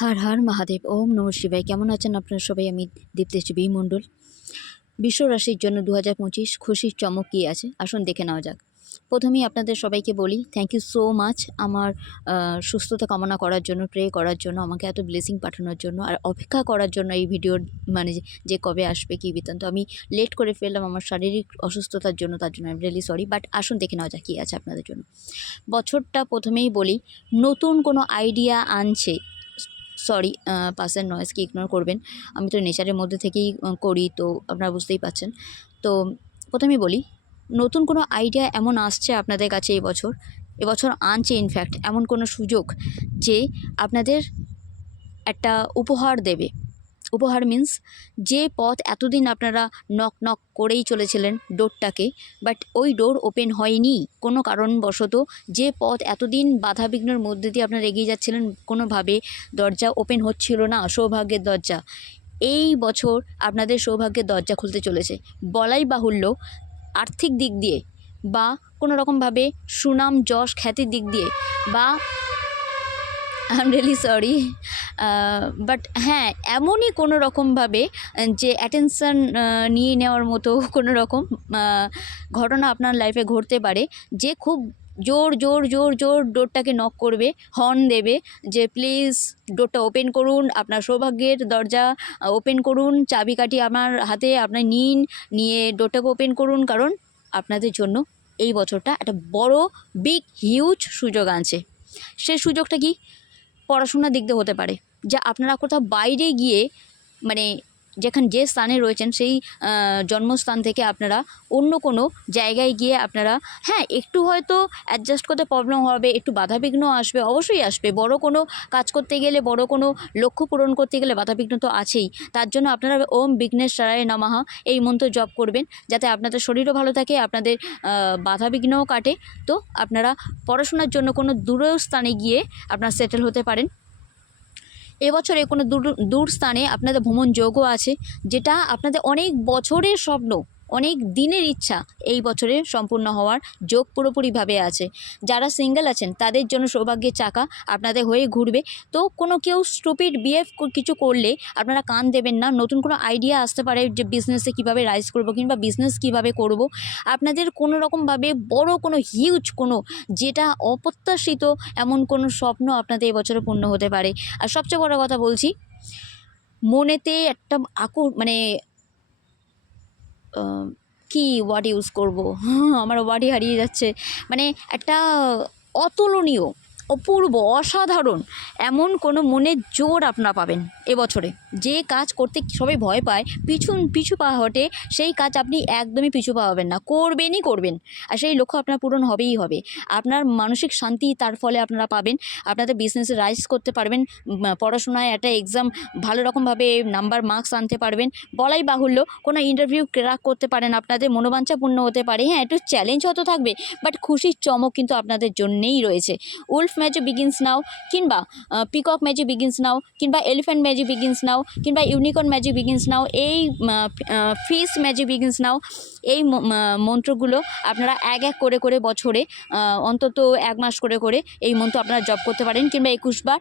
হর হর মহাদেব, ওম নম শিবায়। কেমন আছেন আপনারা সবাই? আমি দীপ্তেশ বি মণ্ডল। বিশ্ব রাশির জন্য দু হাজার পঁচিশ খুশির চমক কী আছে? আসুন দেখে নেওয়া যাক। প্রথমেই আপনাদের সবাইকে বলি থ্যাংক ইউ সো মাচ আমার সুস্থতা কামনা করার জন্য প্রে করার জন্য, আমাকে এত ব্লেসিং পাঠানোর জন্য, আর অপেক্ষা করার জন্য এই ভিডিওর মানে যে- যে কবে আসবে, কী বৃত্তান্ত আমি লেট করে ফেললাম আমার শারীরিক অসুস্থতার জন্য, তার জন্য আমি রিয়েলি সরি বাট আসুন দেখে নেওয়া যাক কী আছে আপনাদের জন্য। বছরটা প্রথমেই বলি, নতুন কোনো আইডিয়া আনছে সরি পাশের নয়েজকে ইগনোর করবেন। আমি তো নেচারের মধ্যে থেকেই করি, তো আপনারা বুঝতেই পাচ্ছেন তো প্রথমেই বলি, নতুন কোনো আইডিয়া এমন আসছে আপনাদের কাছে এই বছর? এবছর আনছে ইনফ্যাক্ট এমন কোনো সুযোগ যে আপনাদের একটা উপহার দেবে। উপহার মিন্স যে পথ এতদিন আপনারা নক নক করেই চলেছিলেন ডোরটাকে বাট ওই ডোর ওপেন হয়নি কোনো কারণবশত। যে পথ এতদিন বাধাবিঘ্নের মধ্যে দিয়ে আপনারা এগিয়ে যাচ্ছিলেন কোনোভাবে দরজা ওপেন হচ্ছিল না, সৌভাগ্যের দরজা। এই বছর আপনাদের সৌভাগ্যের দরজা খুলতে চলেছে। বলাই বাহুল্য আর্থিক দিক দিয়ে বা কোনো রকমভাবে সুনাম, যশ, খ্যাতির দিক দিয়ে বা I am really sorry but হ্যাঁ এমনই কোনো রকমভাবে যে অ্যাটেনশন নিয়ে নেওয়ার মতো কোনো রকম ঘটনা আপনার লাইফে ঘটতে পারে, যে খুব জোর জোর জোর জোর ডোরটাকে নক করবে হর্ন দেবে, যে প্লিজ ডোরটা ওপেন করুন, আপনার সৌভাগ্যের দরজা ওপেন করুন, চাবিকাঠি আমার হাতে আপনার নিন, নিয়ে ডোরটাকে ওপেন করুন, কারণ আপনাদের জন্য এই বছরটা একটা বড় বিগ হিউজ সুযোগ আনছে। সেই সুযোগটা কি? পড়াশোনার দিক দিয়ে হতে পারে। যা আপনারা কোথাও বাইরে গিয়ে মানে যেখানে যে স্থানে রয়েছেন সেই জন্মস্থান থেকে আপনারা অন্য কোনো জায়গায় গিয়ে আপনারা হ্যাঁ একটু হয়তো অ্যাডজাস্ট করতে প্রবলেম হবে, একটু বাধাবিঘ্ন আসবে, অবশ্যই আসবে। বড় কোনো কাজ করতে গেলে, বড় কোনো লক্ষ্য পূরণ করতে গেলে বাধাবিঘ্ন তো আছেই। তার জন্য আপনারা ওম বিঘ্নেশ সারায় নামাহা এই মন্ত্র জপ করবেন, যাতে আপনাদের শরীরও ভালো থাকে, আপনাদের বাধাবিঘ্নও কাটে। তো আপনারা পড়াশোনার জন্য কোনো দূর স্থানে গিয়ে আপনারা সেটেল হতে পারেন। এবছরে কোনো দূর দূর স্থানে আপনাদের ভ্রমণ যোগও আছে যেটা আপনাদের অনেক বছরের স্বপ্ন। অনেক দিনের ইচ্ছা এই বছরে সম্পূর্ণ হওয়ার যোগ পুরোপুরিভাবে আছে। যারা সিঙ্গেল আছেন, তাদের জন্য সৌভাগ্যের চাকা আপনাদের হয়ে ঘুরবে। তো কোনো কেউ স্টুপিড বিহেভ কিছু করলে আপনারা কান দেবেন না। নতুন কোনো আইডিয়া আসতে পারে যে বিজনেসে কীভাবে রাইজ করব কিংবা বিজনেস কীভাবে করব। আপনাদের কোনো রকমভাবে বড় কোনো হিউজ কোনো যেটা অপ্রত্যাশিত এমন কোনো স্বপ্ন আপনাদের এবছরে পূর্ণ হতে পারে। আর সবচেয়ে বড় কথা বলছি, মনেতে একটা আকু মানে কি ওয়ার্ড ইউজ করব? আমার ওয়ার্ডই হারিয়ে যাচ্ছে। মানে একটা অতুলনীয়। অপূর্ব, অসাধারণ, এমন কোনো মনের জোর আপনারা পাবেন এবছরে। যে কাজ করতে সবাই ভয় পায় পিছু পিছু পা হটে, সেই কাজ আপনি একদমই পিছু পা হবেন না। করবেনই করবেন, আর সেই লক্ষ্য আপনার পূরণ হবেই হবে। আপনার মানসিক শান্তি তার ফলে আপনারা পাবেন, আপনাদের বিজনেসে রাইজ করতে পারবেন পড়াশোনায় একটা এক্সাম ভালো রকমভাবে নাম্বার মার্কস আনতে পারবেন, বলাই বাহুল্য, কোনো ইন্টারভিউ ক্র্যাক করতে পারেন আপনাদের মনোবাঞ্ছা পূর্ণ হতে পারে। হ্যাঁ একটু চ্যালেঞ্জ হয়তো থাকবে বাট খুশির চমক কিন্তু আপনাদের জন্যেই রয়েছে। উলফ ম্যাজিক বিগিনস নাও কিংবা পিকক ম্যাজিক বিগিনস নাও কিংবা এলিফ্যান্ট ম্যাজিক বিগিনস নাও কিংবা ইউনিকর্ন ম্যাজিক বিগিনস নাও এই ফিস ম্যাজিক বিগিনস নাও এই মন্ত্রগুলো আপনারা এক এক করে করে বছরে অন্তত এক মাস করে করে এই মন্ত্র আপনারা জপ করতে পারেন কিংবা একুশ বার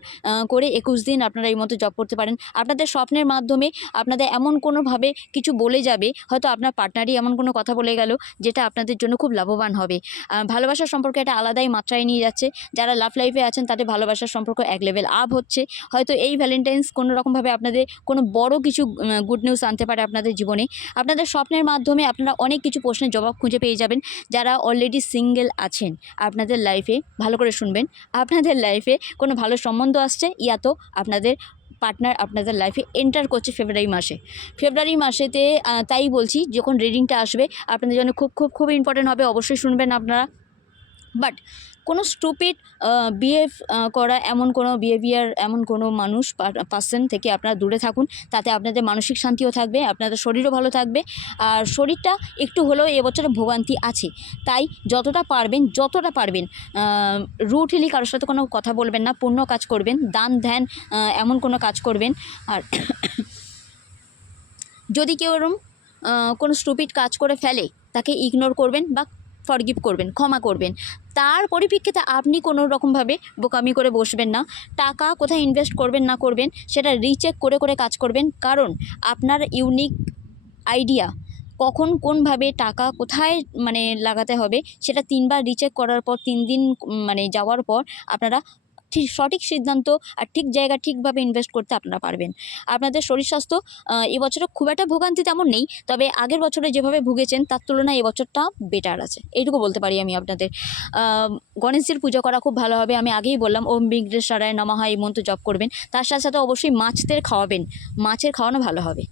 করে একুশ দিন আপনারা এই মন্ত্র জপ করতে পারেন। আপনাদের স্বপ্নের মাধ্যমে আপনাদের এমন কোনোভাবে কিছু বলে যাবে হয়তো আপনার পার্টনারই এমন কোনো কথা বলে গেল যেটা আপনাদের জন্য খুব লাভবান হবে। আহ, ভালোবাসার সম্পর্কে একটা আলাদাই মাত্রায় নিয়ে যাচ্ছে যারা লাভ আছেন, তাদের ভালোবাসার সম্পর্ক এক লেভেল আপ হচ্ছে। হয়তো এই ভ্যালেন্টাইন্স কোনো রকমভাবে আপনাদের কোনো বড় কিছু গুড নিউজ আনতে পারে আপনাদের জীবনে। আপনাদের স্বপ্নের মাধ্যমে আপনারা অনেক কিছু প্রশ্নের জবাব খুঁজে পেয়ে যাবেন, যারা অলরেডি সিঙ্গেল আছেন। আপনাদের লাইফে ভালো করে শুনবেন, আপনাদের লাইফে কোনো ভালো সম্বন্ধ আসছে, ইয়া তো আপনাদের পার্টনার আপনাদের লাইফে এন্টার করছে ফেব্রুয়ারি মাসে। ফেব্রুয়ারি মাসেতে তাই বলছি, যখন রিডিংটা আসবে, আপনাদের জন্য খুব খুব খুব ইম্পর্টেন্ট হবে, অবশ্যই শুনবেন আপনারা। বাট কোনো স্টুপিড বিহেভ করা এমন কোনো বিহেভিয়ার এমন কোনো মানুষ পার্সন থেকে আপনারা দূরে থাকুন। তাতে আপনাদের মানসিক শান্তিও থাকবে, আপনাদের শরীরও ভালো থাকবে। আর শরীরটা একটু হলেও এবছরে ভোগান্তি আছে। তাই যতটা পারবেন যতটা পারবেন রুটলি কারোর সাথে কোনো কথা বলবেন না, পূর্ণ কাজ করবেন, দান, ধ্যান এমন কোনো কাজ করবেন। আর যদি কেউ এরম কোনো স্টুপিড কাজ করে ফেলে, তাকে ইগনোর করবেন বা ফরগিভ করবেন, ক্ষমা করবেন। তার পরিপ্রেক্ষিতে আপনি কোনো রকমভাবে বোকামি করে বসবেন না। টাকা কোথায় ইনভেস্ট করবেন না করবেন, সেটা রিচেক করে করে কাজ করবেন। কারণ আপনার ইউনিক আইডিয়া কখন কোনভাবে টাকা কোথায় মানে লাগাতে হবে, সেটা তিনবার রিচেক করার পর, তিন দিন মানে যাওয়ার পর আপনারা ঠিক সঠিক সিদ্ধান্ত আর ঠিক জায়গা ঠিকভাবে ইনভেস্ট করতে আপনারা পারবেন। আপনাদের শরীর স্বাস্থ্য এবছরে খুব একটা ভোগান্তি তেমন নেই, তবে আগের বছরে যেভাবে ভুগেছেন, তার তুলনায় এবছরটা বেটার আছে। এইটুকু বলতে পারি আমি আপনাদের। গণেশজির পুজো করা খুব ভালো হবে, আমি আগেই বললাম, ওম বিঘ্নেশ্বরায় নমঃ এই মন্ত্র জপ করবেন। তার সাথে সাথে অবশ্যই মাছদের খাওয়াবেন, মাছের খাওয়ানো ভালো হবে।